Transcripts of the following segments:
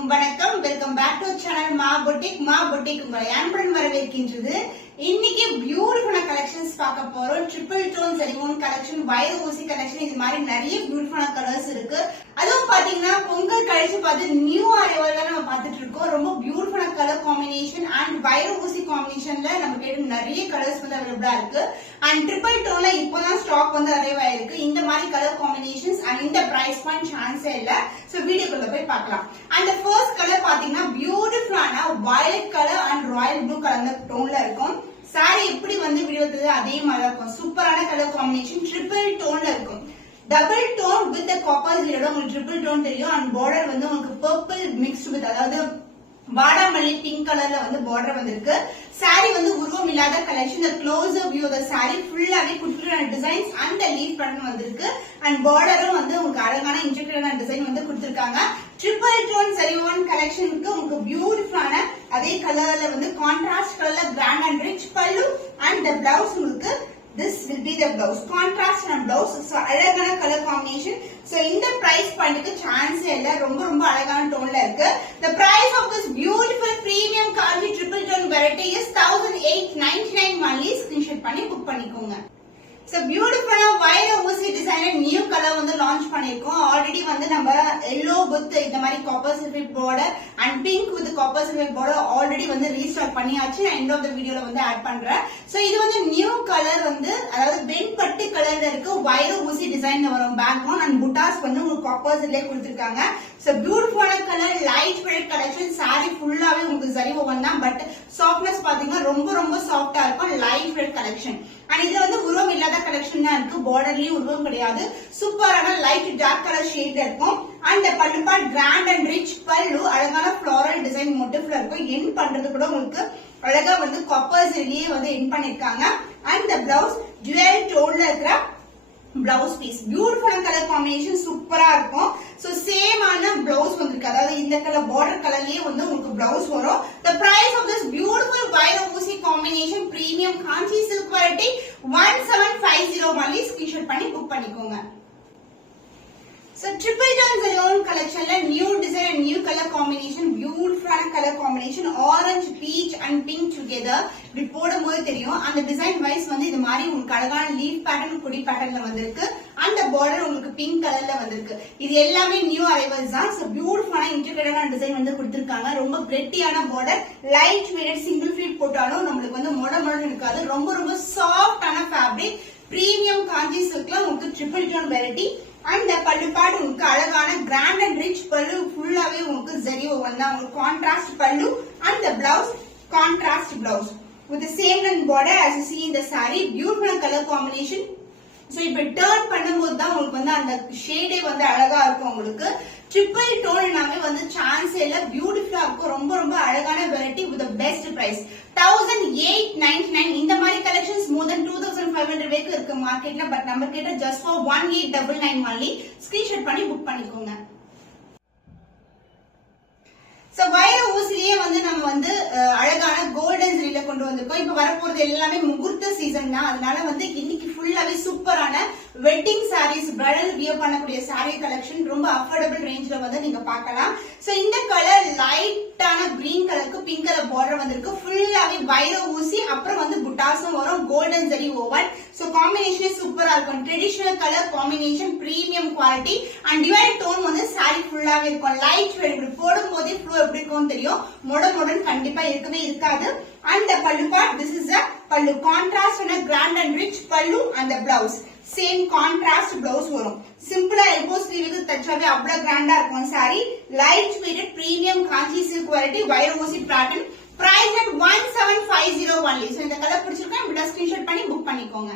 அனைவருக்கும் வணக்கம். Welcome back to channel மா பொட்டிக் உங்களை அன்புடன் வரவேற்கின்றது. இன்னைக்கு பியூட்டிஃபுல்லான கலெக்ஷன்ஸ் பார்க்க போறோம். ட்ரிபிள் டோன் சரிவோன் கலெக்ஷன், வயர் ஊசி கலெக்ஷன், இது மாதிரி நிறைய பியூட்டிஃபுல்லான கலர்ஸ் இருக்கு. அதுவும் பாத்தீங்கன்னா பொங்கல் கழிச்சு பார்த்து நியூ அரைவல் தான் நம்ம பார்த்துட்டு இருக்கோம். ரொம்ப பியூட்டிஃபுல்லான கலர் காம்பினேஷன் அண்ட் வயர் ஊசி காம்பினேஷன்ல நம்ம கிட்ட நிறைய கலர்ஸ் வந்து அவைலபிளா இருக்கு. அண்ட் ட்ரிபிள் டோன்ல இப்போதான் ஸ்டாக் வந்து அரைவ் ஆயிருக்கு. இந்த மாதிரி கலர் காம்பினேஷன்ஸ் அண்ட் இந்த பிரைஸ் பாயிண்ட் சான்ஸே இல்ல. சோ வீடியோக்குள்ள போய் பார்க்கலாம். அண்ட் ஃபர்ஸ்ட் கலர் பாத்தீங்கன்னா பியூட்டிஃபுல்லான violet colour and royal blue colour டோன்ல இருக்கும். சாரி எப்படி வந்து வீடியோ அதே மாதிரி இருக்கும். சூப்பரான கலர் காம்பினேஷன், ட்ரிபிள் டோன்ல இருக்கும். டபுள் டோன் வித் காப்பர் ஜீரோட உங்களுக்கு ட்ரிபிள் டோன் தெரியும். அண்ட் பார்டர் வந்து உங்களுக்கு பர்பிள் மிக்ஸ்ட் வித், அதாவது வாடாமல்லி பிங்க் கலர்ல வந்து பார்டர் வந்திருக்கு. சாரி வந்து உருவம் இல்லாத கலெக்ஷன். இந்த க்ளோசர் வியூ ஆஃப் சாரி ஃபுல்லாவே குட்டியான டிசைன்ஸ் அண்ட் லீஃப் பேட்டர்ன் வந்திருக்கு. அண்ட் பார்டரும் வந்து உங்களுக்கு அழகான இன்டெகிரேட்டான டிசைன் வந்து கொடுத்திருக்காங்க. ட்ரிபிள் டோன் சரிவோன் கலெக்ஷனுக்கு உங்களுக்கு பியூட்டிஃபுல்லான அதே கலர்ல வந்து கான்ட்ராஸ்ட் கலர்ல கிராண்ட் அண்ட் ரிச் பல்லு அண்ட் தி பிளவுஸ் உங்களுக்கு this will be the blouse, contrast and blouse. So அழகான கலர் காம்பினேஷன். So இந்த பிரைஸ் பாயிண்ட்க்கு சான்ஸ் இல்ல. ரொம்ப அழகான டோன்ல இருக்கு. The price of this beautiful premium Kanchi triple tone variety is 1899 only. Screenshot பண்ணி book பண்ணிக்கோங்க. So பியூட்டிஃபுல்லா வயர் ஊசி டிசைனர் நியூ கலர் வந்து லான்ச் பண்ணிருக்கோம். ஆல்ரெடி வந்து நம்ம எல்லோ வித் இந்த மாதிரி copper silver border and pink with copper silver border already வந்து ரீஸ்டாக் பண்ணியாச்சு. நான் எண்ட் ஆஃப் தி வீடியோல வந்து ஆட் பண்றேன். சோ இது வந்து நியூ கலர் வந்து, அதாவது வெண்பட்டு கலர்ல இருக்கு. வயர் ஊசி டிசைன்ல வரும் பேக்ரவுண்ட் அண்ட் புட்டாஸ் வந்து உங்களுக்கு காப்பர் சில்வர் கொடுத்திருக்காங்க. சோ பியூட்டிஃபுல்லான colour, light weight collection. Sorry ஃபுல்லாவே உங்களுக்கு சரி ஓவன் தான், பட் சாஃப்ட்னஸ் பாத்தீங்கன்னா ரொம்ப சாஃப்டா இருக்கும். Light weight collection. அண்ட் இதுல வந்து உருவம் இல்லாத கலெக்ஷன் தான் இருக்கு. பார்டர்லயும் உருவம் கிடையாது. சூப்பரான லைட் டார்க் கலர் ஷேட்ல இருக்கும். And pallu part grand and rich பல்லு, அழகான ஃபிளாரல் டிசைன் மோட்டிவ்ல இருக்கும். என் பண்றது கூட உங்களுக்கு அழகா வந்து காப்பர் ஜெரியே வந்து என் பண்ணிருக்காங்க. அண்ட் பிளவுஸ் ஜுவல் டோன்ல இருக்கிற blouse piece, beautiful colour combination, சூப்பரா இருக்கும். சோ சேம் ஆன பிளவுஸ் வந்திருக்கு. அதாவது இந்த கலர் பார்டர் கலர்லயே வந்து உங்களுக்கு பிளவுஸ் வரும். The price of this beautiful wire ஊசி combination premium Kanchi silk variety 1750 only. Screenshot பண்ணி புக் பண்ணிக்கோங்க. So triple tone zone collection la new design and new color combination, beautiful color combination, orange, peach and pink together. இப்படி போடும்போது தெரியும். அந்த design wise வந்து இது மாதிரி உங்களுக்கு அழகான லீஃப் பேட்டர்ன், கொடி பேட்டர்ன்ல வந்திருக்கு. அந்த பார்டர் உங்களுக்கு பிங்க் கலர்ல வந்திருக்கு. இது எல்லாமே நியூ அரைவல்ஸ் தான். சோ பியூட்டிஃபுல்லான இன்டெகிரேட்டான டிசைன் வந்து கொடுத்திருக்காங்க. ரொம்ப பிரெட்டியான border, light weight single fit போட்டாலும் நம்மளுக்கு வந்து மொடன்னு இருக்காது. ரொம்ப சாஃப்டான ஃபேப்ரிக், பிரீமியம் காஞ்சி சில்க்ல உங்களுக்கு triple tone variety. And pallu part உங்களுக்கு அழகான கிராண்ட் அண்ட் ரிச் பல்லு, ஃபுல்லாவே உங்களுக்கு ஜரி ஓவன் தான். உங்களுக்கு கான்ட்ராஸ்ட் பல்லு and the blouse contrast blouse with the same length border as you see in the saree. Beautiful color combination. So இப்ப டர்ன் பண்ணும்போது தான் உங்களுக்கு வந்து அந்த ஷேடே வந்து அழகா இருக்கும். உங்களுக்கு ட்ரிபிள் டோன்னாவே வந்து சான்ஸ் இல்ல. பியூட்டிஃபுல்லா இருக்கும். ரொம்ப அழகான வெரைட்டி வித் பெஸ்ட் பிரைஸ் 1899. இந்த மாதிரி கலெக்ஷன்ஸ் மோர் தென் 2500 வரைக்கும் இருக்கு மார்க்கெட்ல. பட் நம்ம கிட்ட ஜஸ்ட் ஃபார் 1899 only. ஸ்கிரீன்ஷாட் பண்ணி புக் பண்ணிக்கோங்க. சோ வயர் ஊசிலேயே வந்து நம்ம வந்து அழகான கோல்டன் ஜரியில கொண்டு வந்திருக்கோம். இப்ப வரப்போறது எல்லாமே முகூர்த்த சீசன் தான். அதனால வந்து இன்னைக்கு ஃபுல்லாவே சூப்பரான வெட்டிங் சாரீஸ், பிரைடல் வியர் பண்ணக்கூடிய சாரீ கலெக்ஷன் ரொம்ப அஃபோர்டபிள் ரேஞ்ச்ல வந்து நீங்க பார்க்கலாம். சோ இந்த கலர் லைட்டான கிரீன் கலருக்கு பிங்க் கலர் பார்டர் வந்திருக்கு. ஃபுல்லாவே வயர் ஊசி, அப்புறம் வந்து புட்டாஸும் வரும், கோல்டன் ஜரி ஓவன். சோ காம்பினேஷனே சூப்பரா இருக்கும். Traditional colour combination, premium quality and டிவைட் டோன் வந்து சாரி ஃபுல்லாவே இருக்கும். லைட் வெயிட் போடும் போதே ஃப்ளோ எப்படி இருக்கும் தெரியும். மொடன் கண்டிப்பா இருக்கவே இருக்காது. And pallu part, this is a pallu contrast and a grand and rich pallu and the blouse same contrast blouse வரும். சிம்பிளா எல்போ ஸ்லீவுக்கு தச்சாவே அவ்வளவு கிராண்டா இருக்கும் sari. Light weight premium Kanchi silk variety, வயர் ஊசி pattern. Price at 1750 only. So இந்த கலர் பிடிச்சிருக்கா இப்படி ஸ்கிரீன்ஷாட் பண்ணி புக் பண்ணிக்கோங்க.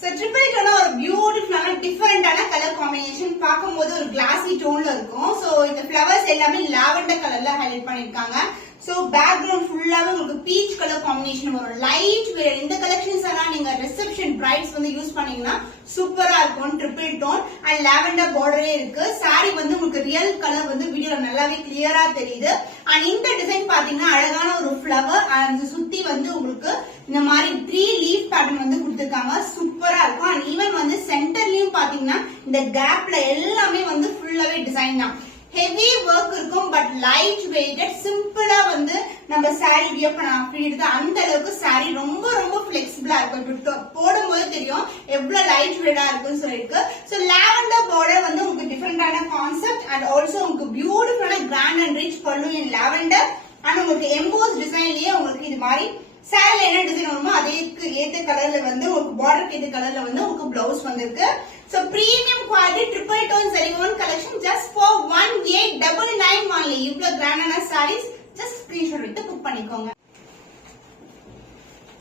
சோ ட்ரிபிள் டோன் ஒரு பியூட்டிஃபுல்லான டிஃபரெண்டான கலர் காம்பினேஷன். பார்க்கும்போது ஒரு கிளாசி டோன்ல இருக்கும். சோ இந்த ஃபிளவர்ஸ் எல்லாமே லாவெண்டர் கலர்ல ஹைலைட் பண்ணிருக்காங்க. சோ பேக்ரவுண்ட் ஃபுல்லாவே உங்களுக்கு பீச் கலர் காம்பினேஷன் வரும். லைட் வெயிட் இந்த கலெக்ஷன்ஸ் எல்லாம் நீங்க ரிசப்ஷன் பிரைட்ஸ் வந்து யூஸ் பண்ணீங்கன்னா சூப்பரா இருக்கும். ட்ரிபிள் டோன் அண்ட் லாவெண்டர் பார்டரே இருக்கு. சாரி வந்து உங்களுக்கு ரியல் கலர் வந்து வீடியோல நல்லாவே கிளியரா தெரியுது. அண்ட் இந்த டிசைன் பாத்தீங்கன்னா அழகான ஒரு ஃபிளவர் அண்ட் சுத்தி வந்து உங்களுக்கு இந்த மாதிரி 3 லீஃப் பேட்டர்ன் வந்து கொடுத்திருக்காங்க. சூப்பரா இருக்கும். அண்ட் ஈவன் வந்து சென்டர்லயும் பாத்தீங்கன்னா இந்த கேப்ல எல்லாமே வந்து ஃபுல்லாவே டிசைன் தான். ஹெவி ஒர்க் இருக்கும் பட் லைட் வெயிட்டட் சிம்பிளா வந்து நம்ம சாரி வியர் பண்ணலாம் அப்படின்னு அந்த அளவுக்கு சாரி ரொம்ப ரொம்ப பிளெக்சிபிளா இருக்கும். போடும்போது தெரியும் எவ்வளவு லைட் வெயிட்டா இருக்குன்னு சொல்லிருக்கு. சோ லாவெண்டர் பார்டர் வந்து உங்களுக்கு டிஃபரெண்டான கான்செப்ட் அண்ட் ஆல்சோ உங்களுக்கு பியூட்டிஃபுல்லான கிராண்ட் அண்ட் ரிச் பல்லு இன் லாவெண்டர் அண்ட் உங்களுக்கு எம்போஸ் டிசைன்லயே உங்களுக்கு இது மாதிரி சாரில என்ன டிசைன் வருமோ அதேக்கு ஏத்த கலர்ல வந்து உங்களுக்கு பார்டருக்கு ஏத்த கலர்ல வந்து உங்களுக்கு பிளவுஸ் வந்திருக்கு. So premium quality triple tone சரிவோன் கலெக்ஷன் ஜஸ்ட் ஃபார் 1899 only. இவ்வளவு கிராண்டான சாரீஸ் ஜஸ்ட் ஸ்கிரீன்ஷாட் எடுத்து புக் பண்ணிக்கோங்க.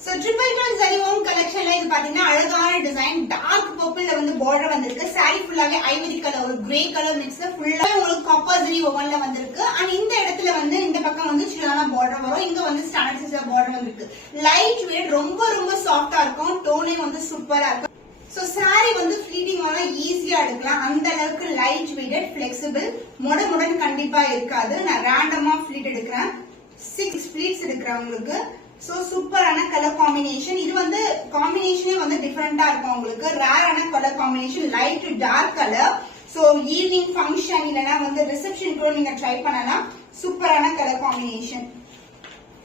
சோ ட்ரிபிள் டோன் சரிவோன் கலெக்ஷன்ல இது பாத்தீங்கன்னா அழகான டிசைன் டார்க் பர்பிள்ல வந்து பார்டர் வந்திருக்கு. சாரி ஃபுல்லாவே ஐவரி கலர் ஒரு கிரே கலர் மிக்ஸ்ல ஃபுல்லா உங்களுக்கு காப்பர் ஜரி ஓவன்ல வந்திருக்கு. அண்ட் இந்த இடத்துல வந்து இந்த பக்கம் வந்து சின்னதான பார்டர் வரும். இங்க வந்து ஸ்டாண்டர்ட் சைஸ் பார்டர் வந்திருக்கு. லைட் வெயிட் ரொம்ப ரொம்ப சாஃப்டா இருக்கும். டோனே வந்து சூப்பரா இருக்கும். சோ சாரி வந்து ஃபிளீட்டிங் ஆனா ஈஸியா எடுக்கலாம். அந்த அளவுக்கு லைட் வெயிட்டட் ஃபிளெக்சிபிள் முடன் கண்டிப்பா இருக்காது. நான் ரேண்டமா ஃபிளீட் எடுக்கிறேன். 6 ஃபிளீட்ஸ் எடுக்கிறேன் உங்களுக்கு. சோ சூப்பரான கலர் காம்பினேஷன். இது வந்து காம்பினேஷனே வந்து டிஃபரெண்டா இருக்கும் உங்களுக்கு. ரேரான colour combination light dark colour. So evening function இல்லனா வந்து ரிசப்ஷன் கூட நீங்க ட்ரை பண்ணலாம். சூப்பரான கலர் காம்பினேஷன்.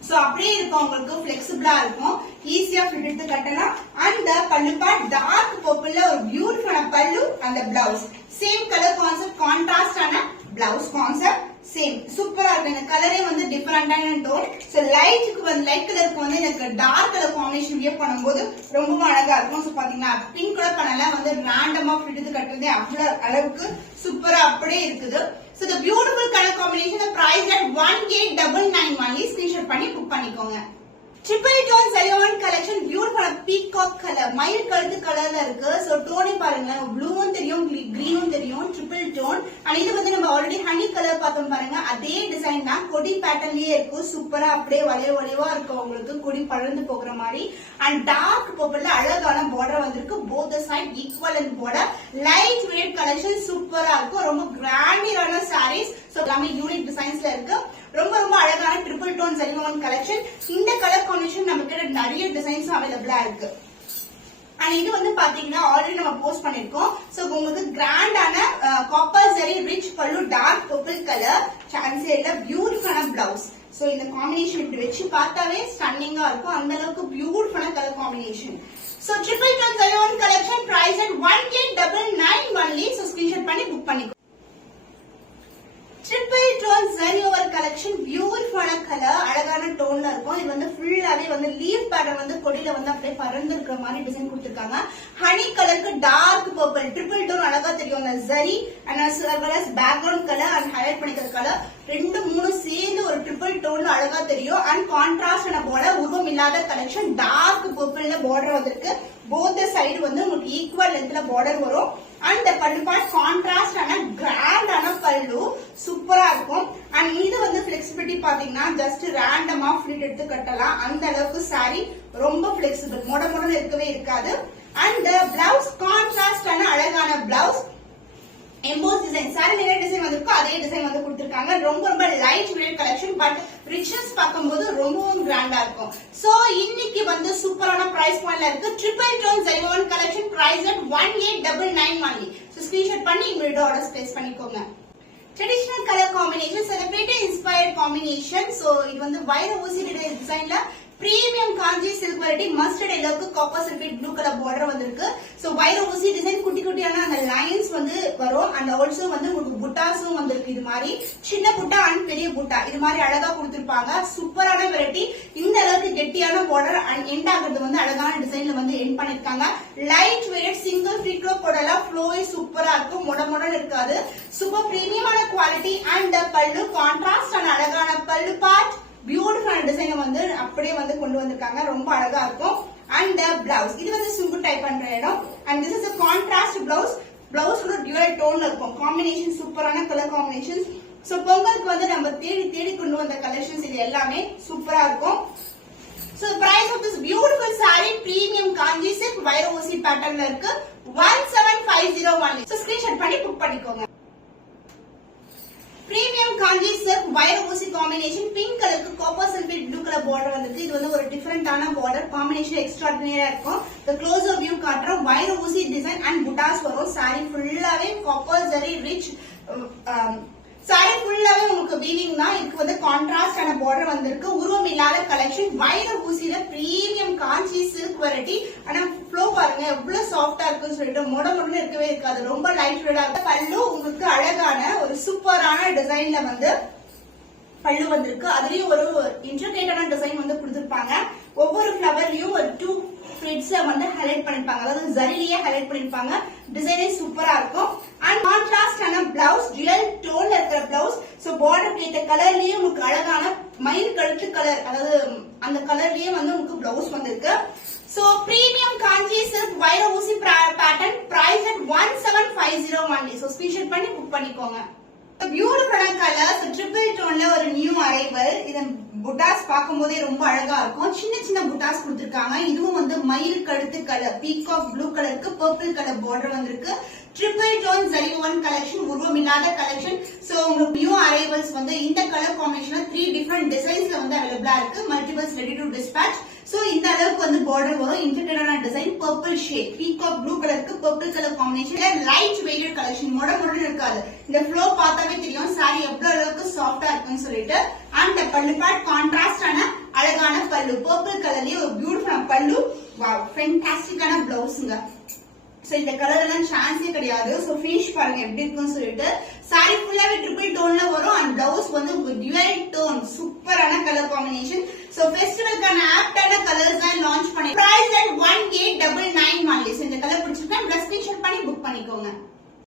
சோ அப்படியே இருக்கும் உங்களுக்கு பிளெக்சிபிளா இருக்கும். ஈஸியா ஃபிட் எடுத்து கட்டலாம். அந்த பல்லு பார்ட் டார்க் பர்பிள்ல ஒரு பியூட்டிஃபுல்லான பல்லு அந்த பிளவுஸ் சேம் கலர் கான்செப்ட் கான்ட்ராஸ்டான பிளவுஸ் கான்செப்ட் சேம் சூப்பரா இருக்கு. இந்த கலரே வந்து டிஃபரெண்டான டோன். சோ லைட்டுக்கு வந்து லைட் கலருக்கு வந்து எனக்கு டார்க் கலர் காம்பினேஷன் வியர் பண்ணும்போது ரொம்ப அழகா இருக்கும். சோ பாத்தீங்கன்னா பிங்க் கலர் பண்ணல வந்து ரேண்டமா ஃபிட் எடுத்து கட்டுறதே அவ்வளவு அளவுக்கு சூப்பரா அப்படியே இருக்குது. So the beautiful color combination the price at 1899 only. Screenshot பண்ணி புக் பண்ணிக்கோங்க. ட்ரிபிள் டோன் சரிவான் கலெக்ஷன் பியூட்டிஃபுல் பீகாக் கலர் மயில் கழுத்து கலர்ல இருக்கு. சோ டோனி பாருங்க ப்ளூவும் தெரியும் கிரீனும் தெரியும் ட்ரிபிள் டோன். அண்ட் இது வந்து நம்ம ஆல்ரெடி ஹனி கலர் பார்த்தோம் பாருங்க அதே டிசைன் தான் கொடி பேட்டர்ன்லயே இருக்கும். சூப்பரா அப்படியே வளைவா இருக்கும் உங்களுக்கு கொடி பறந்து போகிற மாதிரி. அண்ட் டார்க் பர்பிள்ல அழகான பார்டர் வந்திருக்கு. Both side equal border light weight collection சூப்பரா இருக்கும். ரொம்ப கிராண்டியரான சாரீஸ். சோ எல்லாமே யூனிக் டிசைன்ஸ்ல இருக்கு. ரொம்ப ரொம்ப அழகான ட்ரிபிள் டோன் சரிவான் கலெக்ஷன். இந்த கலர் காம்பினேஷன் நம்ம கிட்ட நிறைய டிசைன்ஸ் அவைலபிளா இருக்கு. அண்ட் இது வந்து பாத்தீங்கன்னா ஆல்ரெடி நம்ம போஸ்ட் பண்ணிருக்கோம். சோ உங்களுக்கு கிராண்டான காப்பர் ஜரி ரிச் பல்லு டார்க் பர்பிள் கலர் சான்சேல பியூட்டிஃபுல்லான பிளவுஸ். சோ இந்த காம்பினேஷன் இப்படி வச்சு பார்த்தாவே ஸ்டன்னிங்கா இருக்கும். அந்த அளவுக்கு பியூட்டிஃபுல்லான colour combination. So triple tone சரிவான் collection price at 1899 only. So screenshot பண்ணி புக் பண்ணிக்கோ. ட்ரிபிள் டோன் சரி ஓவர் கலெக்ஷன் பியூட்டிஃபுல்லான கலர் அழகான டோன்ல இருக்கும். இது வந்து ஃபுல்லாவே வந்து லீஃப் பேட்டர்ன் வந்து கொடியில வந்து அப்படியே பறந்து இருக்கிற மாதிரி டிசைன் கொடுத்திருக்காங்க. ஹனி கலருக்கு டார்க் பர்பிள் ட்ரிபிள் டோன் அழகா தெரியும். அந்த சரி and background colour and highlight பண்ணிக்கிற கலர் 2-3 சேர்ந்து ஒரு ட்ரிபிள் டோன்ல அழகா தெரியும். அண்ட் கான்ட்ராஸ்ட் பார்டர் உருவம் இல்லாத கலெக்ஷன் டார்க் பர்பிள்ல பார்டர் வந்திருக்கு. போத் சைடு வந்து உங்களுக்கு ஈக்குவல் லென்த்ல பார்டர் வரும். அண்ட் பல்லு பார்ட் கான்ட்ராஸ்ட் ஆன கிராண்டான பல்லு சூப்பரா இருக்கும். அண்ட் இது வந்து பிளெக்சிபிலிட்டி பாத்தீங்கன்னா ஜஸ்ட் ரேண்டமா ஃபிளிட் எடுத்து கட்டலாம். அந்த அளவுக்கு சாரி ரொம்ப பிளெக்சிபிள் முடமுடன் இருக்கவே இருக்காது. அண்ட் பிளவுஸ் கான்ட்ராஸ்ட் ஆன அழகான பிளவுஸ் எம்போஸ் டிசைன் சாரி நிறைய டிசைன் வந்திருக்கோ அதே டிசைன் வந்து கொடுத்திருக்காங்க. ரொம்ப ரொம்ப light weight collection but riches பார்க்கும்போது ரொம்பவும் கிராண்டா இருக்கும். சோ இன்னைக்கு வந்து சூப்பரான பிரைஸ் பாயிண்ட்ல இருக்கு. ட்ரிபிள் டோன் சரிவான் collection price at 1899 only. So screenshot பண்ணி உங்களோட ஆர்டர்ஸ் பிளேஸ் பண்ணிக்கோங்க. Traditional colour combination celebrity inspired combination. So இது வந்து வைர ஊசி டிசைன்ல premium Kanchi silk variety mustard எல்லோக்கு copper sulphate blue colour border வந்திருக்கு. சோ வைர ஊசி டிசைன் குட்டி குட்டியான அந்த லைன்ஸ் வந்து வரும். அண்ட் ஆல்சோ வந்து உங்களுக்கு புட்டாஸும் வந்திருக்கு. இது மாதிரி சின்ன புட்டா அண்ட் பெரிய புட்டா இது மாதிரி அழகா கொடுத்திருப்பாங்க. சூப்பரான வெரைட்டி. இந்த அளவுக்கு கெட்டியான பார்டர் அண்ட் எண்ட் ஆகிறது வந்து அழகான டிசைன்ல வந்து எண்ட் பண்ணிருக்காங்க. லைட் வெயிட் சிங்கிள் ஃப்ரீக்லோ போடலாம். ஃப்ளோய் சூப்பரா இருக்கும். முடன் இருக்காது. சூப்பர் பிரீமியமான குவாலிட்டி. அண்ட் பல்லு கான்ட்ராஸ்ட் ஆன அழகான பல்லு பார்ட் பியூட்டிஃபுல் டிசைன் வந்து அப்படியே வந்து கொண்டு வந்திருக்காங்க. ரொம்ப அழகா இருக்கும். அண்ட் பிளவுஸ் இது வந்து சிம்பிள் டைப் பண்ற இடம். And this is a contrast blouse. Blouse கூட டியூவல் டோன்ல இருக்கும். காம்பினேஷன் சூப்பரான கலர் காம்பினேஷன்ஸ். சோ பொங்கலுக்கு வந்து நம்ம தேடி கொண்டு வந்த கலெக்ஷன்ஸ் இது எல்லாமே சூப்பரா இருக்கும். So the price of this beautiful saree premium kanji silk வைர ஊசி பேட்டர்ன்ல இருக்கு 17501. So screenshot பண்ணி புக் பண்ணிக்கோங்க. பிரீமியம் காஞ்சி சில்க் வைர ஊசி காம்பினேஷன் பிங்க் கலருக்கு copper sulphate blue colour border வந்திருக்கு. இது வந்து ஒரு டிஃபரெண்டான பார்டர் காம்பினேஷன் எக்ஸ்ட்ராடினரியா இருக்கும். இந்த க்ளோஸர் வியூ காட்டுறோம். வைர ஊசி டிசைன் அண்ட் புட்டாஸ் வரும். சாரி ஃபுல்லாவே copper zari rich sorry weaving தான். இதுக்கு வந்து கான்ட்ராஸ்டான பார்டர் வந்திருக்கு. உருவம் இல்லாத கலெக்ஷன், வைர ஊசியில பிரீமியம் காஞ்சி சில்க் வெரைட்டி. ஆனா ஃப்ளோ பாருங்க எவ்வளவு சாஃப்டா இருக்குன்னு சொல்லிட்டு மொடன்னு இருக்கவே இருக்காது. ரொம்ப லைட் வெயிட்டா இருக்கு. பல்லு உங்களுக்கு அழகான ஒரு சூப்பரான டிசைன்ல வந்து பல்லு வந்திருக்கு. அதுலயும் ஒரு இன்டர்கிரேட்டான டிசைன் வந்து கொடுத்திருப்பாங்க. ஒவ்வொரு ஃபிளவர்லயும் ஒரு 2 ஃபிளிட்ஸ்ல வந்து ஹைலைட் பண்ணிருப்பாங்க. அதாவது ஜரிலேயே ஹைலைட் பண்ணிருப்பாங்க. டிசைனே சூப்பரா இருக்கும். அண்ட் கான்ட்ராஸ்டான பிளவுஸ், ரியல் டோன்ல இருக்கிற பிளவுஸ். சோ பார்டர் ஏத்த கலர்லயே உங்களுக்கு அழகான மயில் கழுத்து கலர், அதாவது அந்த கலர்லயே வந்து உங்களுக்கு பிளவுஸ் வந்திருக்கு. சோ பிரீமியம் காஞ்சி சில்க் வைர ஊசி pattern, price at 1750 so screenshot பண்ணி புக் பண்ணிக்கோங்க. பியூட்டிஃபுல்லான கலர்ஸ், ட்ரிபிள் டோன்ல ஒரு நியூ அரைவல். இதன் புட்டாஸ் பார்க்கும்போதே ரொம்ப அழகா இருக்கும். சின்ன சின்ன புட்டாஸ் கொடுத்திருக்காங்க. இதுவும் வந்து மயில் கழுத்து கலர், பீகாக் ப்ளூ கலருக்கு பர்பிள் கலர் பார்டர் வந்திருக்கு. Triple tone zari woven collection, உருவம் இல்லாத கலெக்ஷன். சோ உங்களுக்கு நியூ அரைவல்ஸ் வந்து இந்த கலர் காம்பினேஷன்ல 3 டிஃபரெண்ட் டிசைன்ஸ்ல வந்து அவைலபிளா இருக்கு. Multiples ready to dispatch. So இந்த அளவுக்கு வந்து பார்டர் வரும். இன்டர்கிரேட்டான design, purple shade, peacock blue கலருக்கு பர்பிள் கலர் காம்பினேஷன்ல லைட் வெயிட்டட் கலெக்ஷன், மொடன்னு இருக்காது. இந்த ஃப்ளோ பார்த்தாவே தெரியும் சாரி எவ்வளவு அளவுக்கு சாஃப்டா இருக்குன்னு சொல்லிட்டு. அண்ட் பல்லு பார்ட் கான்ட்ராஸ்டான அழகான பல்லு, பர்பிள் கலர்லயே ஒரு பியூட்டிஃபுல் பல்லு. வாவ், ஃபேண்டாஸ்டிக்கான பிளவுஸ்ங்க. சோ இந்த கலர் எல்லாம் சான்ஸே கிடையாது. சோ ஃபினிஷ் பாருங்க எப்படி இருக்குன்னு சொல்லிட்டு. சாரி ஃபுல்லாவே ட்ரிபிள் டோன்ல வரும். அண்ட் பிளவுஸ் வந்து டுவல் டோன், சூப்பரான கலர் காம்பினேஷன். சோ ஃபெஸ்டிவலுக்கான ஆப்டான கலர்ஸ் தான் லான்ச் பண்ணி. Price at 1899 only. சோ இந்த கலர் பிடிச்சிருக்கா ஸ்கிரீன்ஷாட் பண்ணி புக் பண்ணிக்கோங்க.